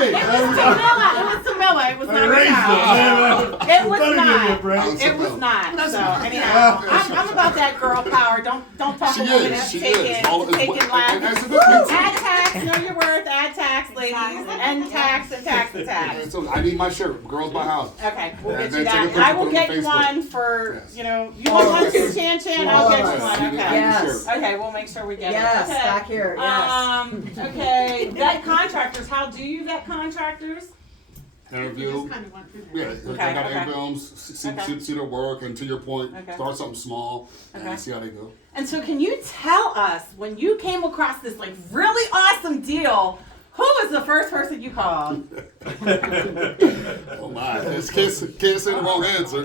Tamila. It was not Raquel. It was not. So anyhow, I'm about that girl power. Don't talk a woman into taking last. Add tax, know your worth. Add tax, ladies. And tax. So I need my shirt. Girls by house. Okay, we'll get you that. I will get you one for you want one too, Chan. I'll get you one. Okay. Yes. Okay, we'll make sure we get it. Yes, Okay. back here. Yes. Okay. Vet contractors. How do you vet contractors? Interview. Yeah, I got to interview them, see their work, and to your point, start something small and see how they go. And so, can you tell us when you came across this like really awesome deal? Who was the first person you called? Oh my, can't say the wrong answer.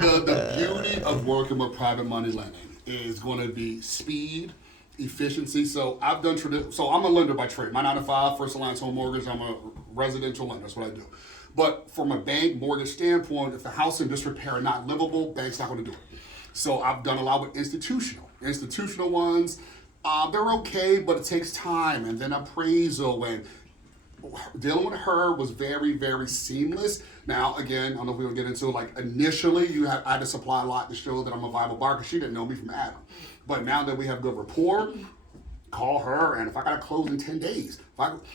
So the beauty of working with private money lending is going to be speed, efficiency. So I've done so I'm a lender by trade. My 9 to 5, First Alliance Home Mortgage. I'm a residential lender. That's what I do. But from a bank mortgage standpoint, if the house in disrepair are not livable, bank's not going to do it. So I've done a lot with institutional ones. They're okay, but it takes time, and then appraisal, and dealing with her was very, very seamless. Now, again, I don't know if we will get into it, like initially I had to supply a lot to show that I'm a viable buyer because she didn't know me from Adam. But now that we have good rapport, call her, and if I got to close in 10 days,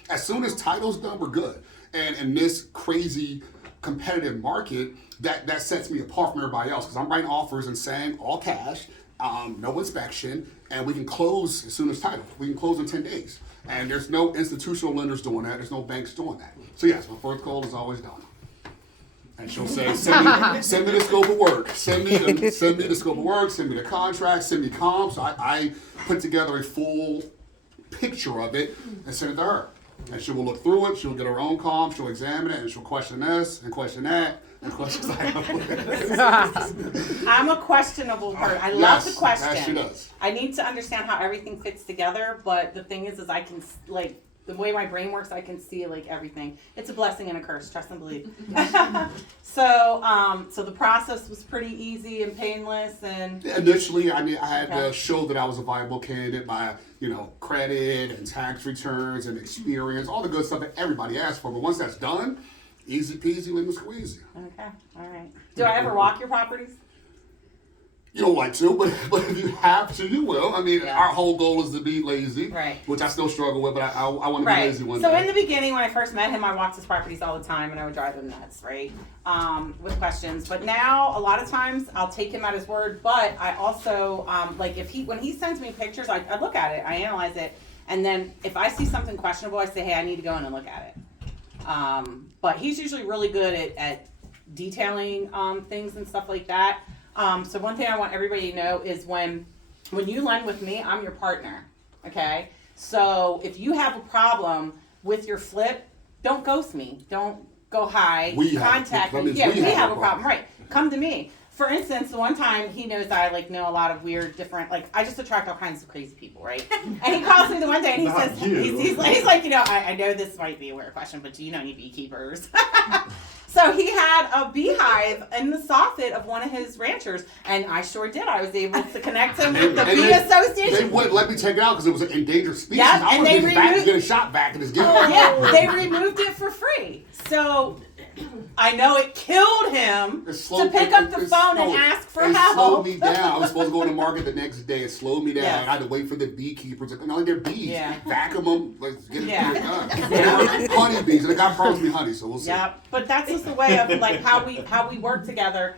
as soon as title's done, we're good. And in this crazy competitive market, that sets me apart from everybody else because I'm writing offers and saying all cash, no inspection, and we can close as soon as title. We can close in 10 days. And there's no institutional lenders doing that. There's no banks doing that. So yes, my first call is always Donna. And she'll say, send me the scope of work. Send me the scope of work, send me the contract, send me comps. So I put together a full picture of it and send it to her. And she will look through it, she'll get her own comp, she'll examine it, and she'll question this and question that. And questions like I'm a questionable person. I love to question. Yes, she does. I need to understand how everything fits together, but the thing is I can, like, the way my brain works, I can see, like, everything. It's a blessing and a curse, trust and believe. So the process was pretty easy and painless, and... Initially, I had to show that I was a viable candidate by, credit and tax returns and experience, all the good stuff that everybody asks for. But once that's done, easy peasy, lemon squeezy. Okay, all right. Do I ever walk your properties? You don't like to, but if you have to, you will. I mean, our whole goal is to be lazy, right? Which I still struggle with, but I want to be lazy one day. So in the beginning, when I first met him, I walked his properties all the time, and I would drive him nuts, right? With questions. But now, a lot of times, I'll take him at his word. But I also like when he sends me pictures, I look at it, I analyze it, and then if I see something questionable, I say, hey, I need to go in and look at it. But he's usually really good at detailing things and stuff like that. So one thing I want everybody to know is when you lend with me, I'm your partner, okay? So if you have a problem with your flip, don't ghost me. Don't go hide. Contact me. Yeah, we have a problem, right. Come to me. For instance, the one time he knows that I know a lot of weird, different, I just attract all kinds of crazy people, right? And he calls me the one day and he says, he's like, I know this might be a weird question, but do you know any beekeepers? So he had a beehive in the soffit of one of his ranchers, and I sure did. I was able to connect him with the bee association. They wouldn't let me take it out because it was an endangered species. Yeah, I wanted to get a shot back in his gift. They removed it for free. So I know it killed him to pick up the phone and ask for help. It slowed me down. I was supposed to go to the market the next day. It slowed me down. Yes. I had to wait for the beekeepers. They're bees. Yeah. Vacuum them. Let's get it done. They were honeybees, and the guy promised me honey, so we'll see. Yeah, but that's just the way of how we work together.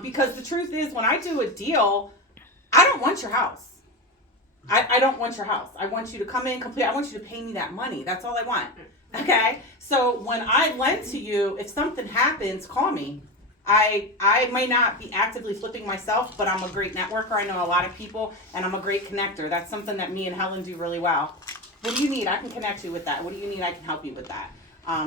Because the truth is, when I do a deal, I don't want your house. I don't want your house. I want you to come in complete. I want you to pay me that money. That's all I want. Okay? So when I lend to you, if something happens, call me. I may not be actively flipping myself, but I'm a great networker. I know a lot of people, and I'm a great connector. That's something that me and Helen do really well. What do you need? I can connect you with that. What do you need? I can help you with that.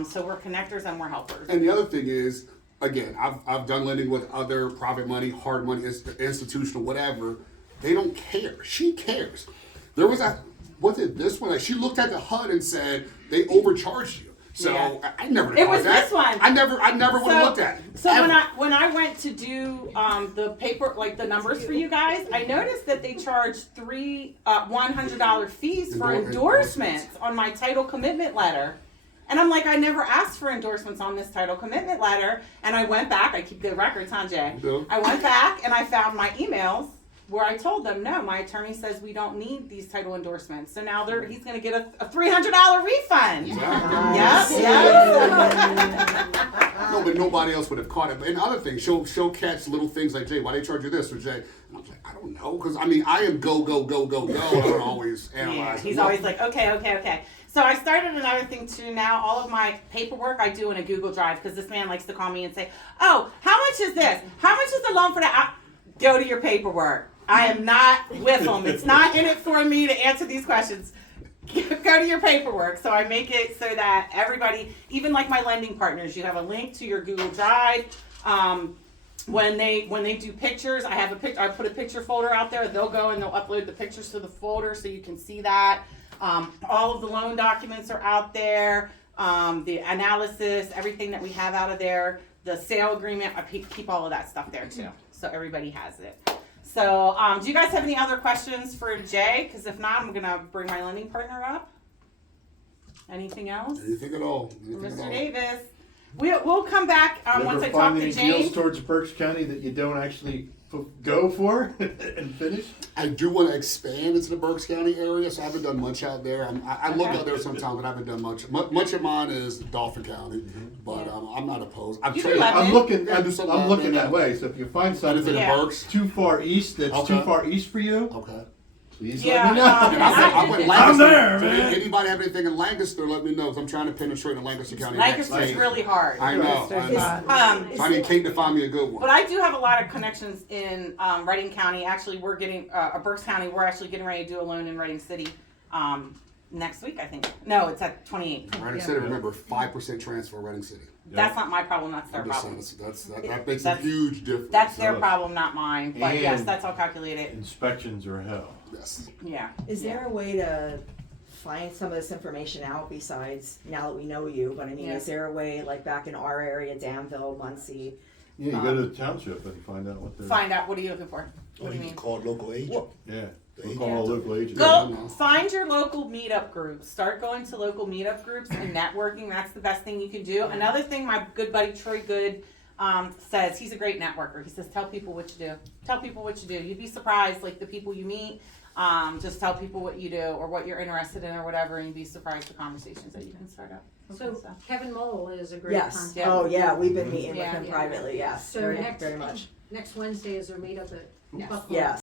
So we're connectors and we're helpers. And the other thing is, again, I've done lending with other private money, hard money, institutional, whatever. They don't care. She cares. There was this one? She looked at the HUD and said, they overcharged you. So Yeah. I never It caught was that. this one. I never would have looked at it. So Ever. when I went to do the paper, like the numbers for you guys, I noticed that they charged three $100 fees for endorsements on my title commitment letter. And I'm like, I never asked for endorsements on this title commitment letter. And I went back, I keep good records, huh, Jay? Yeah. I went back and I found my emails where I told them, no, my attorney says we don't need these title endorsements. So now he's going to get a $300 refund. Exactly. Yep. No, but nobody else would have caught it. And other things, she'll catch little things like, Jay, why they charge you this? Or Jay, and I was like, I don't know. Because, I mean, I am go. I don't always analyze. Yeah, he's always like, okay. So I started another thing too now. All of my paperwork I do in a Google Drive because this man likes to call me and say, oh, how much is this? How much is the loan for that? Go to your paperwork. I am not with them. It's not in it for me to answer these questions. Go to your paperwork. So I make it so that everybody, even like my lending partners, you have a link to your Google Drive. When they do pictures, I put a picture folder out there. They'll go and they'll upload the pictures to the folder so you can see that. All of the loan documents are out there. The analysis, everything that we have out of there, the sale agreement, I keep all of that stuff there too. So everybody has it. So, do you guys have any other questions for Jay? Because if not, I'm gonna bring my lending partner up. Anything else? Anything at all. Mr. Davis. We'll come back once I Ever talk find to any Jane. deals towards Berks County that you don't actually go for and finish? I do want to expand into the Berks County area, so I haven't done much out there. I look Okay. out there sometimes, but I haven't done much. Much of mine is Dauphin County, but Yeah. I'm not opposed. I'm You do traded. Lebanon. I'm looking. Yeah, do some I'm looking Lebanon. that way. So if you find Anything something in Yeah. Berks? too far east, that's Okay. too far east for you, Okay. please Yeah, let me know. And I went Lancaster. I'm there, So man. Anybody have anything in Lancaster? Let me know. 'Cause I'm trying to penetrate in Lancaster County. next Lancaster's year. really hard. I know. So I need Kate to find me a good one. But I do have a lot of connections in Reading County. Actually, we're getting Berks County. We're actually getting ready to do a loan in Reading City next week, I think. No, it's at 28th. Reading City, remember 5% transfer. Reading City. That's not my problem. That's their I'm just problem. saying, that makes a That's- huge difference. That's their does. problem, not mine. But yes, And- that's all calculated. Inspections are hell. Yes. Yeah. Is there a way to find some of this information out besides now that we know you? But I mean, Yeah. is there a way like back in our area, Danville, Muncie? Yeah, you go to the township and find out what they're. Find out. What are you looking for? What do you mean? Call local agent. Yeah, we'll Yeah. call a local agent. Go find your local meetup groups. Start going to local meetup groups and networking. That's the best thing you can do. Another thing, my good buddy Troy Good says, he's a great networker. He says, tell people what you do. Tell people what you do. You'd be surprised, like the people you meet. Just tell people what you do or what you're interested in or whatever, and you'd be surprised the conversations that you can start up. So Kevin Mole is a great Yes. contact. Oh yeah, we've been meeting Yeah. with him Yeah. privately. Yes. So Very, next- very much. Next Wednesday is our meetup at Yes. Buffalo. Yes.